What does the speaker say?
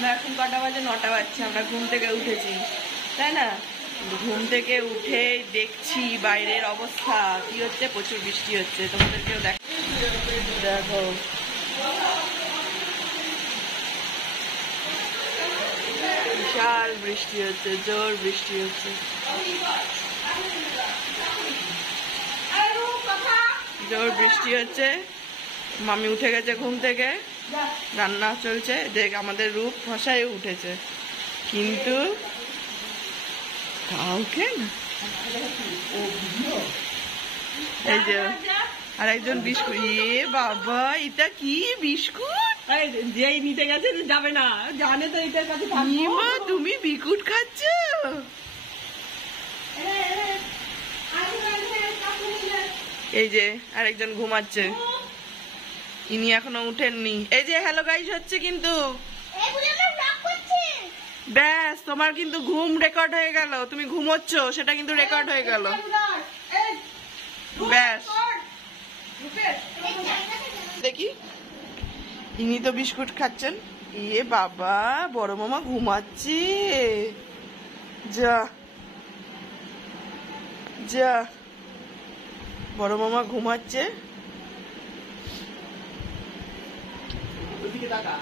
আমরা এখন কটা বাজে? 9টা বাজছে। আমরা ঘুম থেকে উঠেছি, তাই না? ঘুম থেকে উঠে দেখছি বাইরের অবস্থা কি হচ্ছে। প্রচুর বৃষ্টি হচ্ছে, তোমাদেরকেও দেখো। বিশাল বৃষ্টি হচ্ছে, জোর বৃষ্টি হচ্ছে, জোর বৃষ্টি হচ্ছে। মামি উঠে গেছে ঘুম থেকে, রান্না চলছে। দেখ আমাদের রূপ ফসায় উঠেছে, কিন্তু কাউকে না। এই যে আর একজন বিস্কুট। এ বাবা, এটা কি বিস্কুট? যেই নিতে গেছে যাবে না, জানে তো এটার কাছে। তুমি বিস্কুট খাচ্ছ? এই যে আরেকজন ঘুমাচ্ছে, ইনি এখনো উঠেননি। এই যে হ্যালো গাইস হচ্ছে কিন্তু, ব্যাস তোমার কিন্তু ঘুম রেকর্ড হয়ে গেল। তুমি ঘুমোচ্ছ, সেটা কিন্তু রেকর্ড হয়ে গেল। ব্যাস দেখি, ইনি তো বিস্কুট খাচ্ছেন। ইয়ে বাবা, বড় মামা ঘুমাচ্ছে। যা যা, বড় মামা ঘুমাচ্ছে। ওদিকে তাকা।